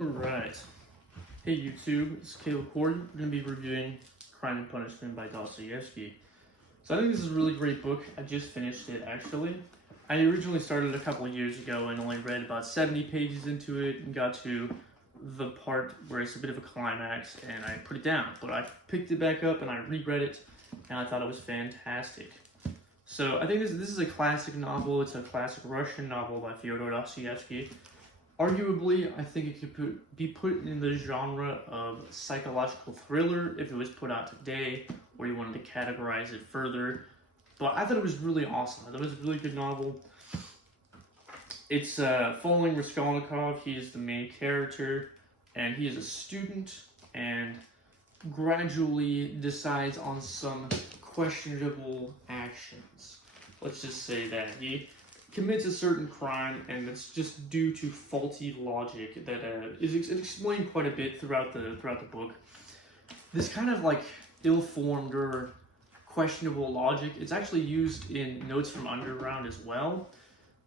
Alright. Hey YouTube, it's Caleb Corey. We're going to be reviewing Crime and Punishment by Dostoevsky. So I think this is a really great book. I just finished it actually. I originally started a couple of years ago and only read about 70 pages into it and got to the part where it's a bit of a climax and I put it down. But I picked it back up and I reread it and I thought it was fantastic. So I think this is a classic novel. It's a classic Russian novel by Fyodor Dostoevsky. Arguably, I think it could be put in the genre of psychological thriller if it was put out today, or you wanted to categorize it further. But I thought it was really awesome. I thought it was a really good novel. It's following Raskolnikov. He is the main character, and he is a student, and gradually decides on some questionable actions. Let's just say that he commits a certain crime, and it's just due to faulty logic that is explained quite a bit throughout the book. This kind of like ill-formed or questionable logic, it's actually used in Notes from Underground as well,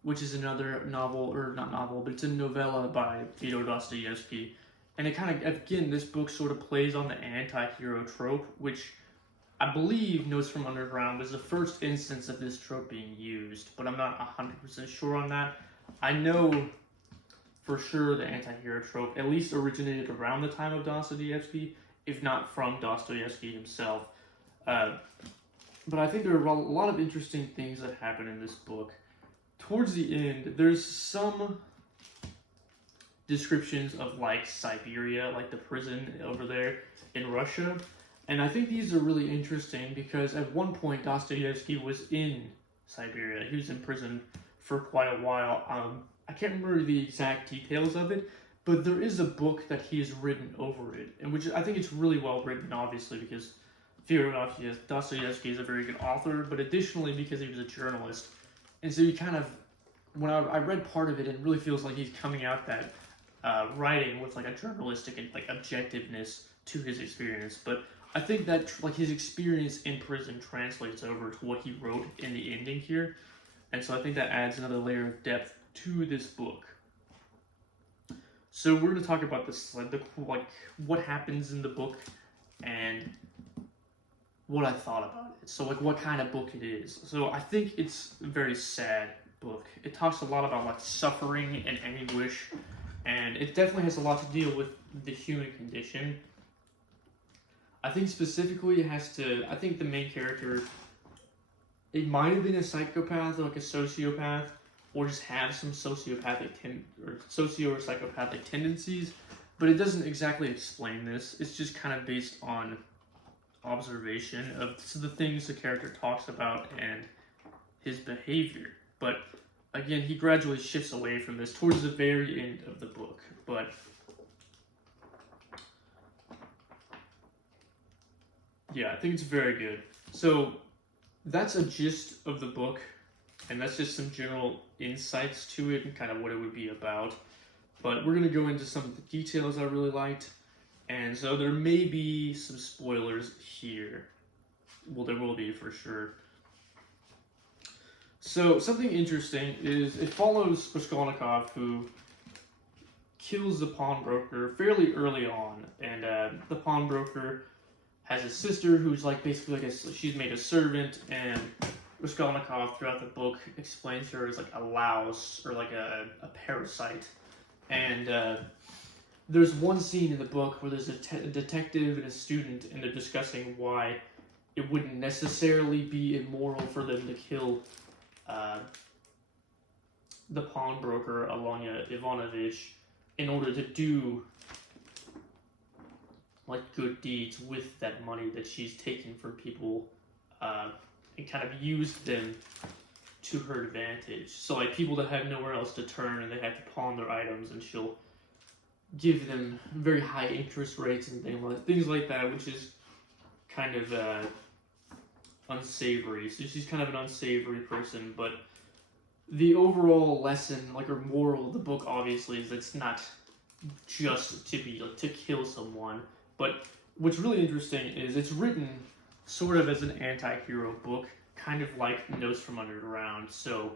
which is another novel, or not novel, but it's a novella by Fyodor Dostoevsky. And it kind of, again, this book sort of plays on the anti-hero trope, which I believe Notes from Underground was the first instance of this trope being used, but I'm not 100% sure on that. I know for sure the anti-hero trope at least originated around the time of Dostoevsky, if not from Dostoevsky himself. But I think there are a lot of interesting things that happen in this book. Towards the end, there's some descriptions of like Siberia, like the prison over there in Russia. And I think these are really interesting because at one point Dostoevsky was in Siberia. He was in prison for quite a while. I can't remember the exact details of it, but there is a book that he has written over it, and which I think it's really well written, obviously, because Fyodor Dostoevsky is a very good author, but additionally because he was a journalist. And so you kind of, when I read part of it, it really feels like he's coming out that writing with like a journalistic and like objectiveness to his experience. But I think that like his experience in prison translates over to what he wrote in the ending here, and so I think that adds another layer of depth to this book. So we're going to talk about this, like what happens in the book and what I thought about it. So like what kind of book it is. So I think it's a very sad book. It talks a lot about like suffering and anguish, and it definitely has a lot to deal with the human condition. I think specifically it has to, I think the main character, it might have been a psychopath or like a sociopath, or just have some sociopathic or psychopathic tendencies, but it doesn't exactly explain this. It's just kind of based on observation of the things the character talks about and his behavior. But again, he gradually shifts away from this towards the very end of the book. But yeah, I think it's very good. So that's a gist of the book, and that's just some general insights to it and kind of what it would be about. But we're going to go into some of the details I really liked, and so there may be some spoilers here. Well, there will be for sure. So something interesting is it follows Raskolnikov, who kills the pawnbroker fairly early on, and the pawnbroker has a sister who's like basically like she's made a servant, and Raskolnikov throughout the book explains her as like a louse or like a parasite. And there's one scene in the book where there's a detective and a student, and they're discussing why it wouldn't necessarily be immoral for them to kill the pawnbroker Alanya Ivanovich in order to do like good deeds with that money that she's taken from people, and kind of use them to her advantage. So like people that have nowhere else to turn and they have to pawn their items, and she'll give them very high interest rates and things like that, which is kind of unsavory. So she's kind of an unsavory person. But the overall lesson, like or moral of the book, obviously, is it's not just to be like to kill someone. But what's really interesting is it's written sort of as an anti-hero book, kind of like Notes from Underground. So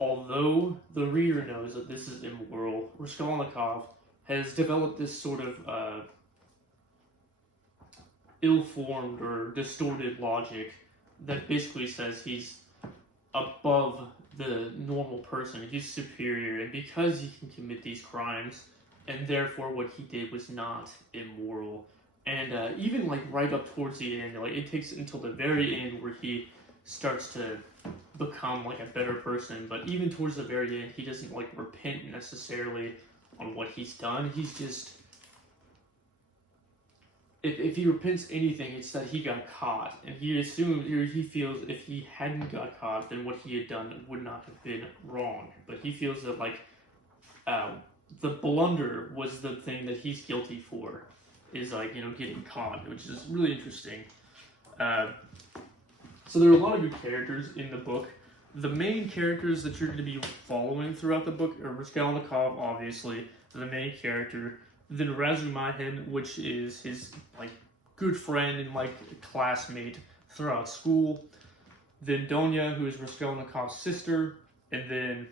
although the reader knows that this is immoral, Raskolnikov has developed this sort of ill-formed or distorted logic that basically says he's above the normal person, he's superior, and because he can commit these crimes, and therefore what he did was not immoral. And even like right up towards the end, like it takes until the very end where he starts to become like a better person. But even towards the very end, he doesn't like repent necessarily on what he's done. He's just, if he repents anything, it's that he got caught, and he assumes, or he feels if he hadn't got caught, then what he had done would not have been wrong. But he feels that like the blunder was the thing that he's guilty for, is like, you know, getting caught, which is really interesting. So there are a lot of good characters in the book. The main characters that you're going to be following throughout the book are Raskolnikov, obviously, the main character. Then Razumihin, which is his like good friend and like classmate throughout school. Then Donya, who is Raskolnikov's sister, and then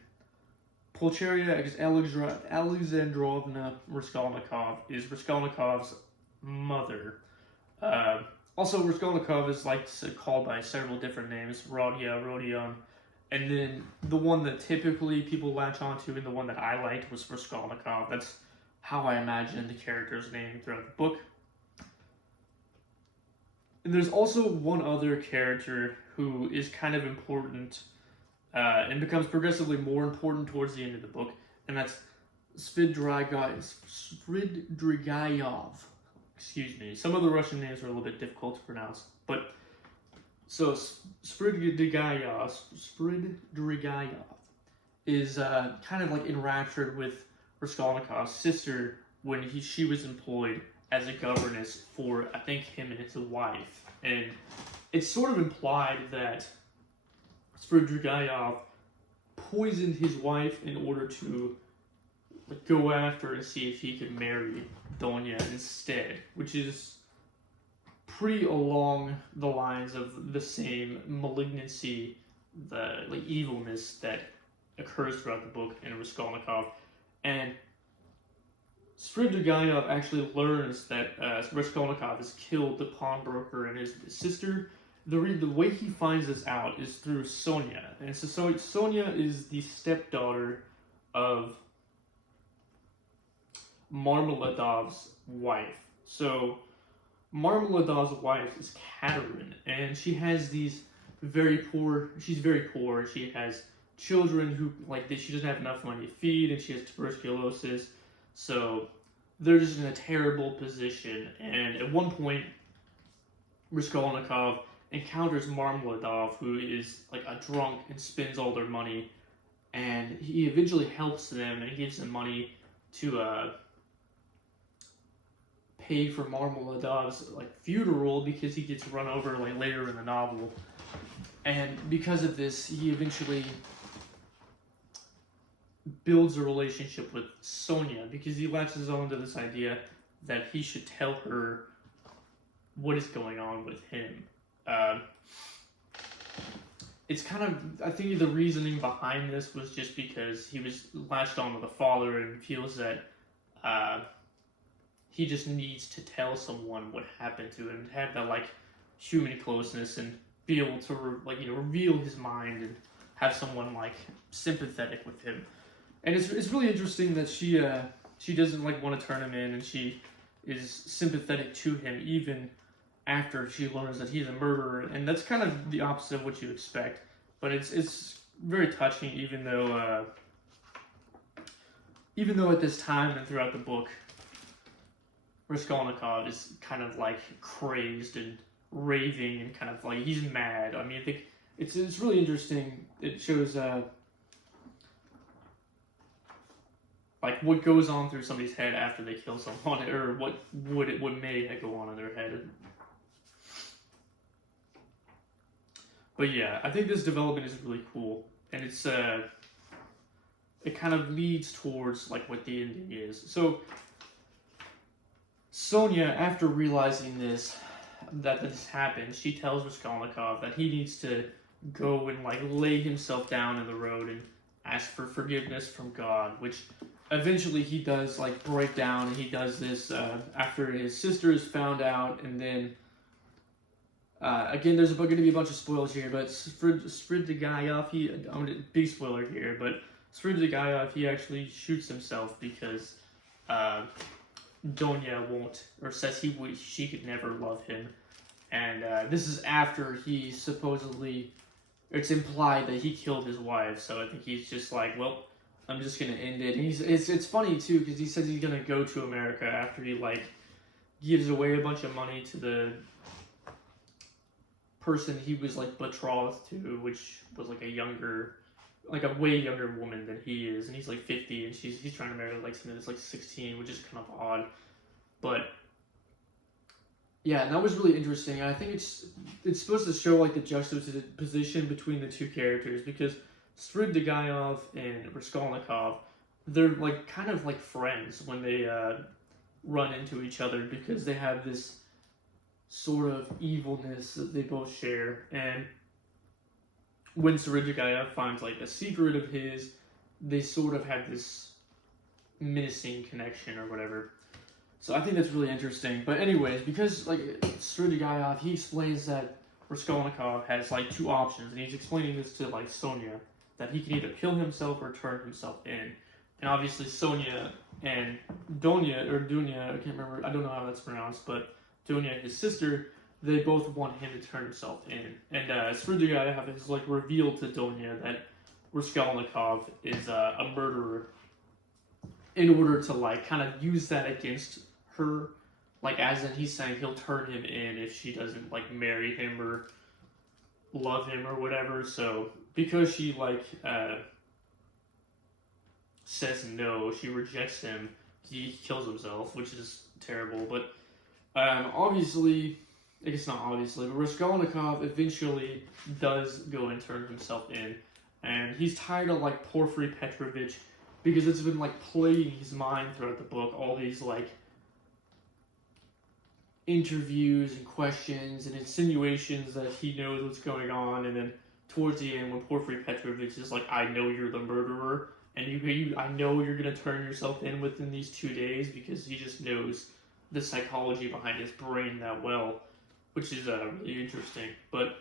Pulcheria Alexandrovna Raskolnikov is Raskolnikov's mother. Also, Raskolnikov is like called by several different names: Rodya, Rodion, and then the one that typically people latch onto, and the one that I liked, was Raskolnikov. That's how I imagine the character's name throughout the book. And there's also one other character who is kind of important and becomes progressively more important towards the end of the book, and that's Svidrigaïlov. Excuse me. Some of the Russian names are a little bit difficult to pronounce, but so Svidrigaïlov is kind of like enraptured with Raskolnikov's sister when she was employed as a governess for, I think, him and his wife. And it's sort of implied that Svidrigaïlov poisoned his wife in order to go after and see if he could marry Donya instead, which is pretty along the lines of the same malignancy, the like evilness that occurs throughout the book in Raskolnikov. And Svidrigaïlov actually learns that Raskolnikov has killed the pawnbroker and his sister. The way he finds this out is through Sonia. And so Sonia is the stepdaughter of Marmeladov's wife. So Marmeladov's wife is Katerin, and she has these she's very poor. She has children who, she doesn't have enough money to feed, and she has tuberculosis. So they're just in a terrible position. And at one point, Raskolnikov encounters Marmeladov, who is like a drunk and spends all their money. And he eventually helps them and gives them money to pay for Marmeladov's funeral, because he gets run over later in the novel. And because of this, he eventually builds a relationship with Sonia, because he latches on to this idea that he should tell her what is going on with him. It's kind of, I think the reasoning behind this was just because he was latched on to the father and feels that he just needs to tell someone what happened to him, have that human closeness, and be able to reveal his mind and have someone sympathetic with him. And it's really interesting that she doesn't want to turn him in, and she is sympathetic to him even after she learns that he's a murderer. And that's kind of the opposite of what you expect. But it's very touching, even though at this time and throughout the book, Raskolnikov is kind of crazed and raving and kind of he's mad. I mean, I think it's really interesting. It shows what goes on through somebody's head after they kill someone, or what may go on in their head. But yeah, I think this development is really cool, and it's it kind of leads towards what the ending is. So Sonia, after realizing that this happened, she tells Raskolnikov that he needs to go and lay himself down in the road and ask for forgiveness from God, which eventually he does like break down, and he does this after his sister is found out, and then again, there's going to be a bunch of spoilers here, but Svidrigailov, big spoiler here, but Svidrigailov, he actually shoots himself because Donya won't, or says she could never love him, and this is after he supposedly, it's implied that he killed his wife, so I think he's just like, well, I'm just gonna end it. And it's funny too, because he says he's gonna go to America after he like gives away a bunch of money to the person he was like betrothed to, which was like a way younger woman than he is, and he's like 50, and he's trying to marry like something that's like 16, which is kind of odd. But yeah, and that was really interesting. And I think it's supposed to show like the juxtaposition between the two characters, because Svidrigailov and Raskolnikov, they're like kind of like friends when they run into each other, because they have this sort of evilness that they both share. And when Svidrigailov finds like a secret of his, they sort of have this menacing connection or whatever. So I think that's really interesting. But anyways, because like Svidrigailov, he explains that Raskolnikov has like two options, and he's explaining this to like Sonia, that he can either kill himself or turn himself in. And obviously Sonia and Dunya, I can't remember, I don't know how that's pronounced, but Dunya, his sister, they both want him to turn himself in. And Svidrigailov has like revealed to Dunya that Raskolnikov is a murderer, in order to like kind of use that against her, like as in he's saying he'll turn him in if she doesn't like marry him or love him or whatever. So because she like says no, she rejects him, he kills himself, which is terrible. But obviously, I guess not obviously, but Raskolnikov eventually does go and turn himself in, and he's tired of like Porfiry Petrovich, because it's been like plaguing his mind throughout the book, all these like interviews and questions and insinuations that he knows what's going on. And then towards the end, when Porfiry Petrovich is like, I know you're the murderer, and I know you're gonna turn yourself in within these 2 days, because he just knows the psychology behind his brain that well, which is really interesting. But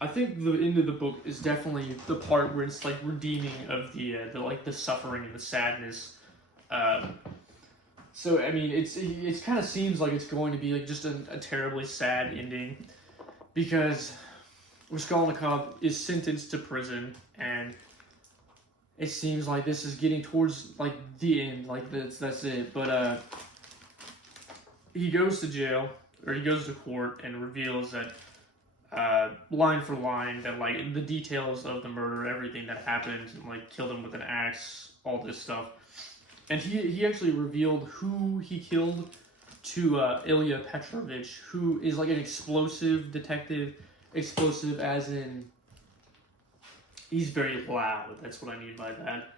I think the end of the book is definitely the part where it's like redeeming of the suffering and the sadness. So I mean, it's kind of seems like it's going to be like just a terribly sad ending, because Raskolnikov is sentenced to prison, and it seems like this is getting towards like the end, like that's it. But he goes to jail, or he goes to court, and reveals that line for line that like the details of the murder, everything that happened, like killed him with an axe, all this stuff. And he actually revealed who he killed to Ilya Petrovich, who is like an explosive detective. Explosive as in he's very loud. That's what I mean by that.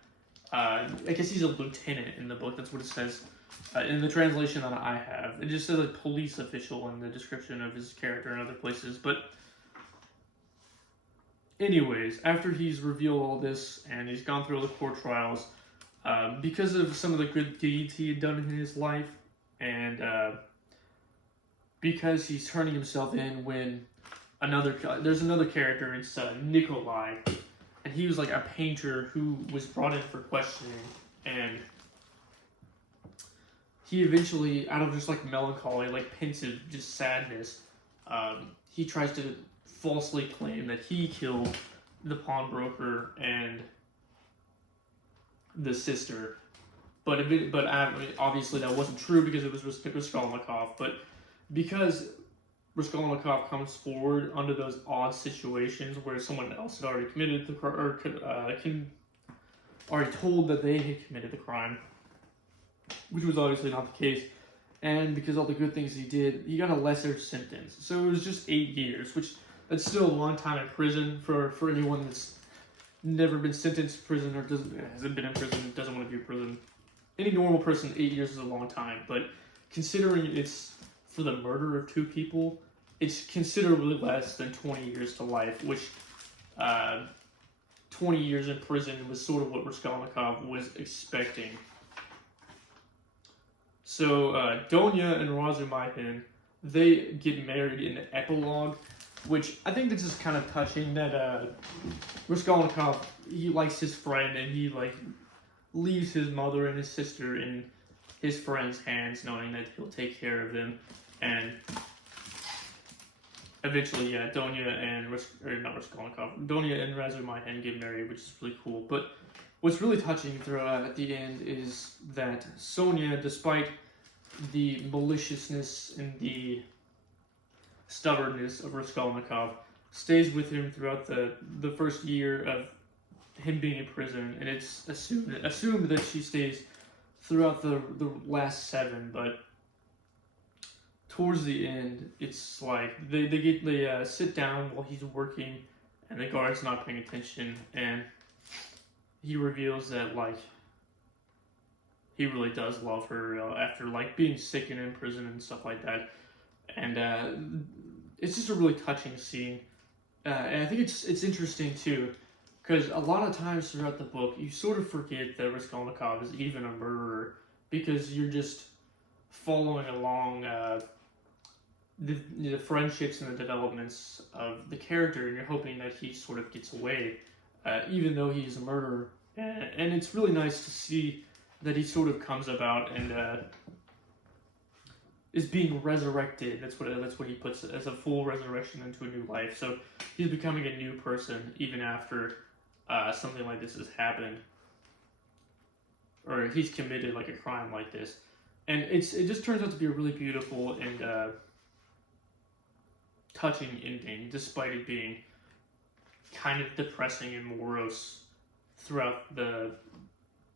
I guess he's a lieutenant in the book. That's what it says in the translation that I have. It just says a police official in the description of his character in other places. But anyways, after he's revealed all this and he's gone through all the court trials, because of some of the good deeds he had done in his life, and because he's turning himself in when there's another character, it's Nikolai, and he was like a painter who was brought in for questioning, and he eventually, out of just like melancholy, like pensive, just sadness, he tries to falsely claim that he killed the pawnbroker and the sister, but obviously that wasn't true, because it was Raskolnikov. But because Raskolnikov comes forward under those odd situations where someone else had already committed the crime, or already told that they had committed the crime, which was obviously not the case, and because all the good things he did, he got a lesser sentence. So it was just 8 years, which that's still a long time in prison for anyone that's never been sentenced to prison, or hasn't been in prison, doesn't want to be in prison. Any normal person, 8 years is a long time, but considering it's for the murder of 2 people, it's considerably less than 20 years to life, which 20 years in prison was sort of what Raskolnikov was expecting. So Donya and Razumihin, they get married in the epilogue, which I think this is kind of touching that Raskolnikov, he likes his friend and he like leaves his mother and his sister in his friend's hands, knowing that he'll take care of them. And eventually, yeah, Donya and Razumihin get married, which is really cool. But what's really touching throughout at the end is that Sonia, despite the maliciousness and the stubbornness of Raskolnikov, stays with him throughout the first year of him being in prison, and it's assumed that she stays throughout the last 7, but towards the end, it's like they sit down while he's working, and the guard's not paying attention, and he reveals that like he really does love her after like being sick and in prison and stuff like that, and it's just a really touching scene, and I think it's interesting too, because a lot of times throughout the book you sort of forget that Raskolnikov is even a murderer because you're just following along the friendships and the developments of the character, and you're hoping that he sort of gets away, even though he's a murderer. And it's really nice to see that he sort of comes about and is being resurrected. That's what he puts it, as a full resurrection into a new life. So he's becoming a new person even after something like this has happened, or he's committed like a crime like this. And it just turns out to be a really beautiful and touching ending, despite it being kind of depressing and morose throughout the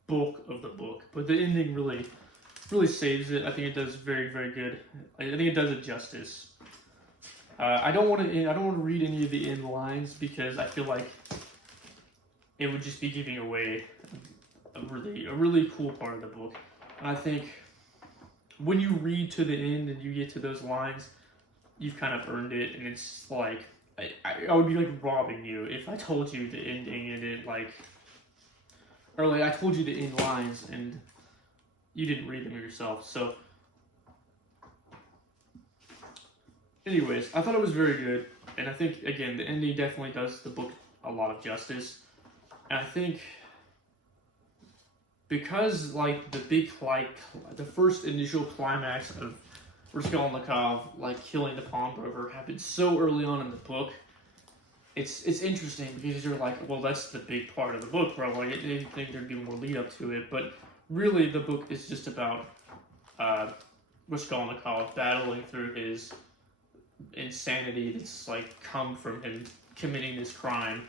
bulk of the book. But the ending really saves it. I think it does very, very good. I think it does it justice. I don't want to read any of the end lines because I feel like it would just be giving away a really cool part of the book. And I think when you read to the end and you get to those lines, you've kind of earned it, and it's like I would be like robbing you if I told you the ending and it like, or like I told you the end lines and you didn't read them yourself. So anyways, I thought it was very good, and I think again the ending definitely does the book a lot of justice. And I think because like the first initial climax of Raskolnikov like killing the pawnbroker happened so early on in the book, it's interesting because you're like, well, that's the big part of the book, bro. Like, I didn't think there'd be more lead up to it, but really the book is just about Raskolnikov battling through his insanity that's like come from him committing this crime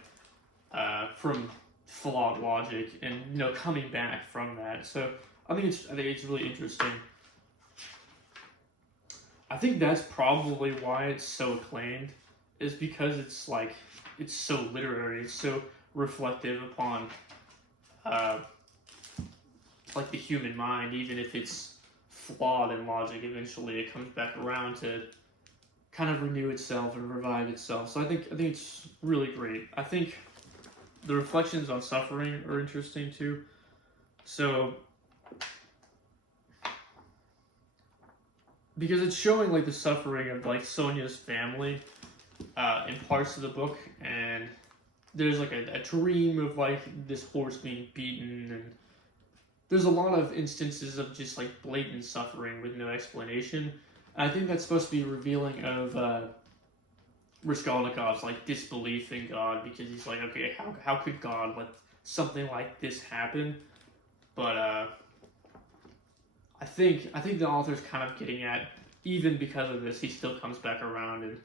from flawed logic, and coming back from that. So I think it's really interesting. I think that's probably why it's so acclaimed, is because it's so literary, it's so reflective upon like the human mind. Even if it's flawed in logic, eventually it comes back around to kind of renew itself and revive itself. So I think it's really great. I think the reflections on suffering are interesting too. So because it's showing like the suffering of like Sonia's family in parts of the book, and there's like a dream of like this horse being beaten, and there's a lot of instances of just like blatant suffering with no explanation. And I think that's supposed to be revealing of Raskolnikov's like disbelief in God, because he's like, okay, how could God let something like this happen? But I think the author's kind of getting at, even because of this, he still comes back around and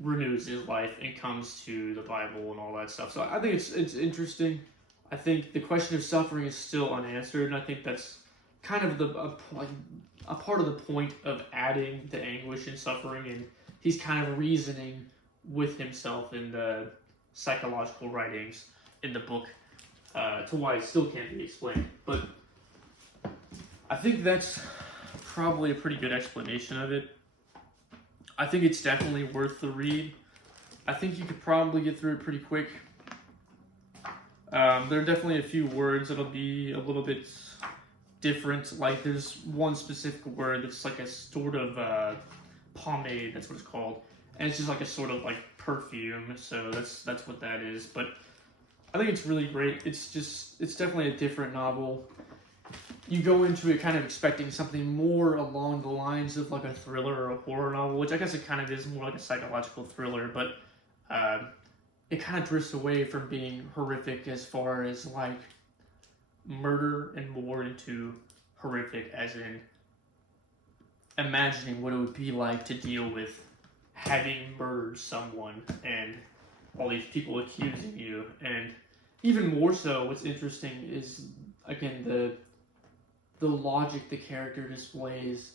renews his life and comes to the Bible and all that stuff. So I think it's interesting. I think the question of suffering is still unanswered, and I think that's kind of a part of the point of adding the anguish and suffering, and he's kind of reasoning with himself in the psychological writings in the book to why it still can't be explained. But I think that's probably a pretty good explanation of it. I think it's definitely worth the read. I think you could probably get through it pretty quick. There are definitely a few words that'll be a little bit different. Like there's one specific word that's like a sort of pomade. That's what it's called, and it's just like a sort of like perfume. So that's what that is. But I think it's really great. It's definitely a different novel. You go into it kind of expecting something more along the lines of like a thriller or a horror novel, which I guess it kind of is more like a psychological thriller, but it kind of drifts away from being horrific as far as like murder and more into horrific as in imagining what it would be like to deal with having murdered someone and all these people accusing you. And even more so, what's interesting is, again, the logic the character displays,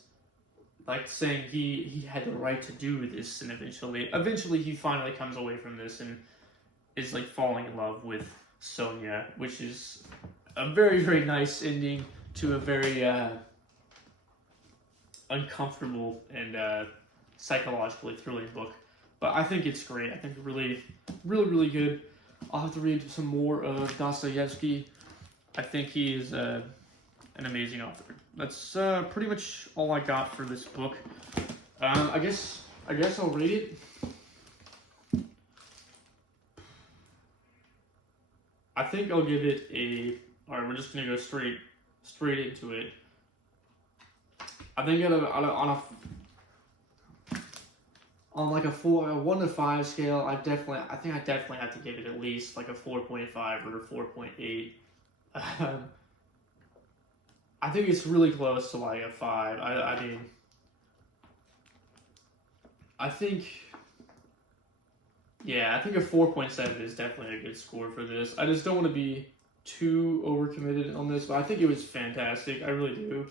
like saying he had the right to do this, and eventually he finally comes away from this and is like falling in love with Sonia, which is a very, very nice ending to a very uncomfortable and psychologically thrilling book. But I think it's great. I think really, really, really good. I'll have to read some more of Dostoevsky. I think he is an amazing author. That's pretty much all I got for this book. I guess I'll rate it. I think I'll give it a. All right, we're just gonna go straight into it. I think on like a 1 to 5 scale, I definitely have to give it at least like a 4.5 or a 4.8. I think it's really close to like a 5. I mean, I think a 4.7 is definitely a good score for this. I just don't want to be too overcommitted on this, but I think it was fantastic. I really do.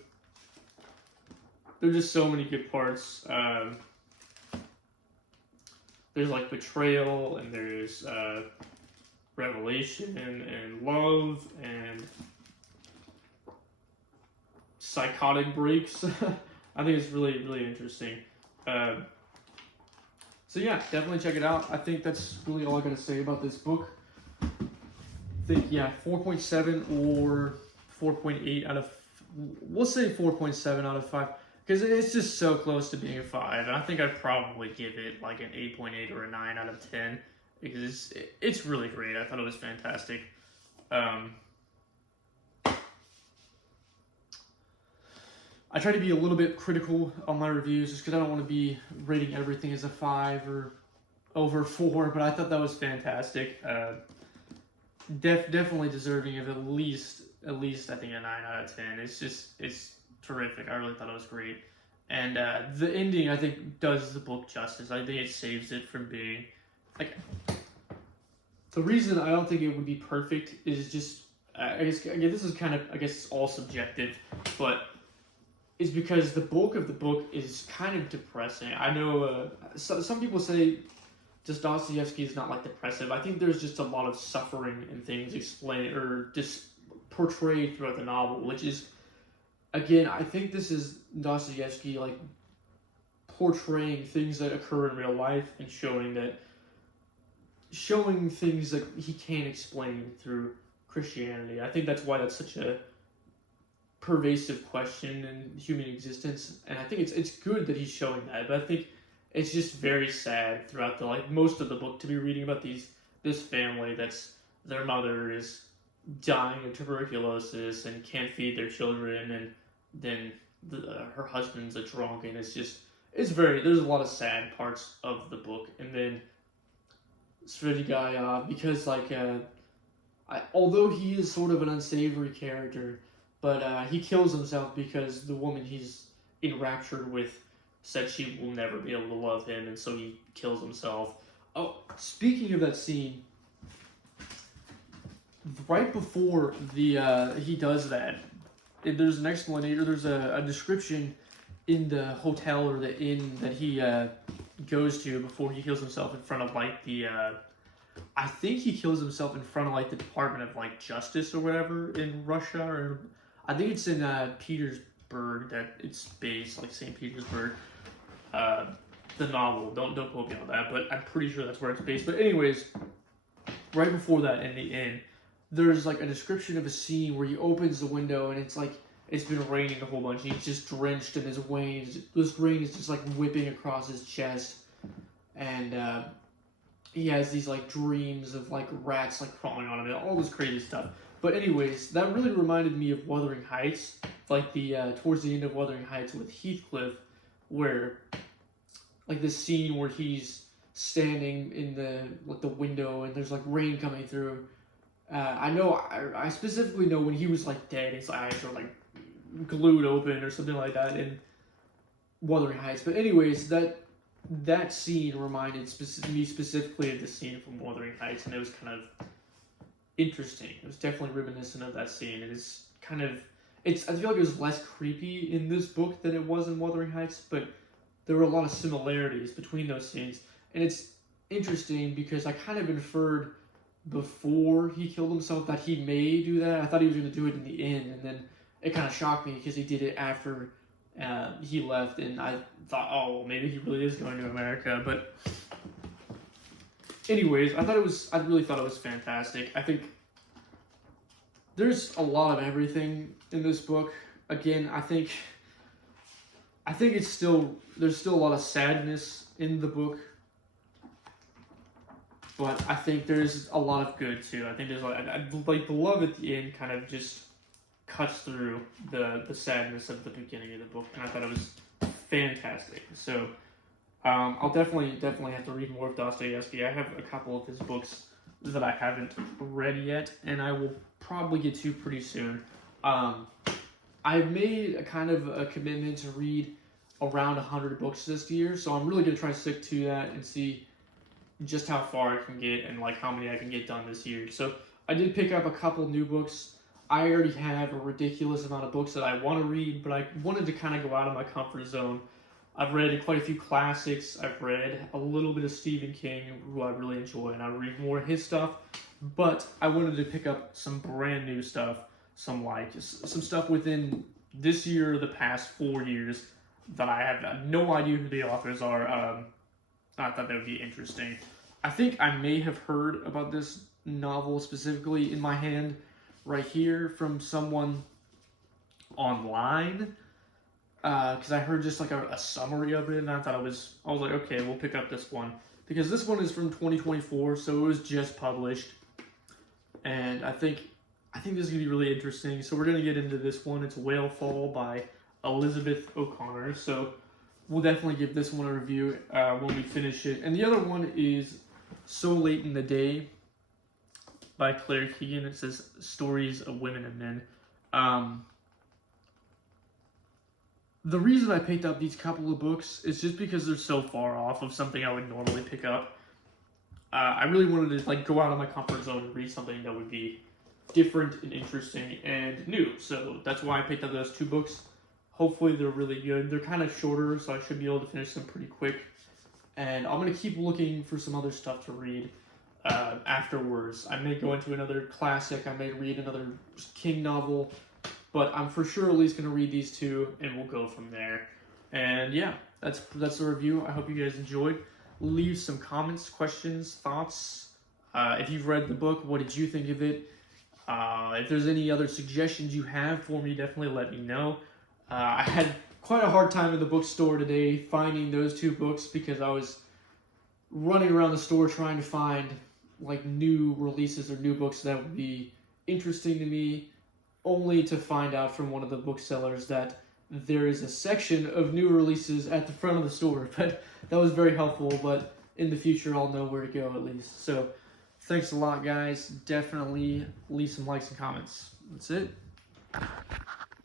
There's just so many good parts. There's like betrayal, and there's revelation, and love, and psychotic breaks. I think it's really, really interesting. So yeah, definitely check it out. I think that's really all I gotta say about this book. I think 4.7 or 4.8 out of, we'll say 4.7 out of 5, because it's just so close to being a 5. And I think I'd probably give it like an 8.8 or a 9 out of 10, because it's really great. I thought it was fantastic. I try to be a little bit critical on my reviews just because I don't want to be rating everything as a 5 or over 4, but I thought that was fantastic. Definitely deserving of at least I think a 9 out of 10. It's terrific. I really thought it was great. And the ending, I think, does the book justice. I think it saves it from being like, the reason I don't think it would be perfect is just, I guess this is kind of, I guess it's all subjective, but is because the bulk of the book is kind of depressing. I know some people say Dostoevsky is not like depressive. I think there's just a lot of suffering and things explained or just portrayed throughout the novel, which is, again, I think this is Dostoevsky like portraying things that occur in real life and showing things that he can't explain through Christianity. I think that's why that's such a pervasive question in human existence, and I think it's good that he's showing that, but I think it's just very sad throughout the most of the book to be reading about this family that's their mother is dying of tuberculosis and can't feed their children, and then her husband's a drunk, and there's a lot of sad parts of the book. And then Svidrigaïa, because although he is sort of an unsavory character, but he kills himself because the woman he's enraptured with said she will never be able to love him, and so he kills himself. Oh, speaking of that scene, right before he does that, there's an explanation, there's a description in the hotel or the inn that he goes to before he kills himself in front of I think he kills himself in front of the Department of Justice or whatever in Russia, or I think it's in Petersburg that it's based, St. Petersburg. The novel, don't quote me on that, but I'm pretty sure that's where it's based. But anyways, right before that in the inn, there's like a description of a scene where he opens the window and it's like it's been raining a whole bunch. He's just drenched in his rain. This rain is just like whipping across his chest, and he has these like dreams of like rats like crawling on him and all this crazy stuff. But anyways, that really reminded me of Wuthering Heights, like the towards the end of Wuthering Heights with Heathcliff, where like this scene where he's standing in the window and there's like rain coming through. I specifically know when he was like dead, his eyes were like glued open or something like that in Wuthering Heights. But anyways, that scene reminded me specifically of the scene from Wuthering Heights, and it was kind of interesting. It was definitely reminiscent of that scene. It is kind of I feel like it was less creepy in this book than it was in Wuthering Heights, but there were a lot of similarities between those scenes, and it's interesting because I kind of inferred before he killed himself that he may do that. I thought he was going to do it in the end, and then it kind of shocked me because he did it after he left, and I thought, oh, well, maybe he really is going to America. But anyways, I really thought it was fantastic. I think there's a lot of everything in this book. Again, I think there's still a lot of sadness in the book, but I think there's a lot of good too. I think there's like the love at the end kind of just cuts through the sadness of the beginning of the book, and I thought it was fantastic. So I'll definitely have to read more of Dostoevsky. I have a couple of his books that I haven't read yet, and I will probably get to pretty soon. I've made a kind of a commitment to read around 100 books this year, so I'm really going to try to stick to that and see just how far I can get and like how many I can get done this year. So I did pick up a couple new books. I already have a ridiculous amount of books that I want to read, but I wanted to kind of go out of my comfort zone. I've read quite a few classics. I've read a little bit of Stephen King, who I really enjoy, and I read more of his stuff. But I wanted to pick up some brand new stuff, some stuff within this year or the past 4 years that I have no idea who the authors are. I thought that would be interesting. I think I may have heard about this novel specifically in my hand right here from someone online, because I heard just like a summary of it, and I was like, okay, we'll pick up this one, because this one is from 2024, so it was just published, and I think this is gonna be really interesting. So we're gonna get into this one. It's Whale Fall by Elizabeth O'Connor. So we'll definitely give this one a review when we finish it. And the other one is So Late in the Day by Claire Keegan. It says Stories of Women and Men. The reason I picked up these couple of books is just because they're so far off of something I would normally pick up. I really wanted to like go out of my comfort zone and read something that would be different and interesting and new. So that's why I picked up those two books. Hopefully they're really good. They're kind of shorter, so I should be able to finish them pretty quick. And I'm going to keep looking for some other stuff to read afterwards. I may go into another classic. I may read another King novel. But I'm for sure at least going to read these two, and we'll go from there. And yeah, that's the review. I hope you guys enjoyed. Leave some comments, questions, thoughts. If you've read the book, what did you think of it? If there's any other suggestions you have for me, definitely let me know. I had quite a hard time in the bookstore today finding those two books because I was running around the store trying to find like new releases or new books that would be interesting to me, only to find out from one of the booksellers that there is a section of new releases at the front of the store. But that was very helpful, but in the future I'll know where to go at least. So thanks a lot, guys. Definitely leave some likes and comments. That's it.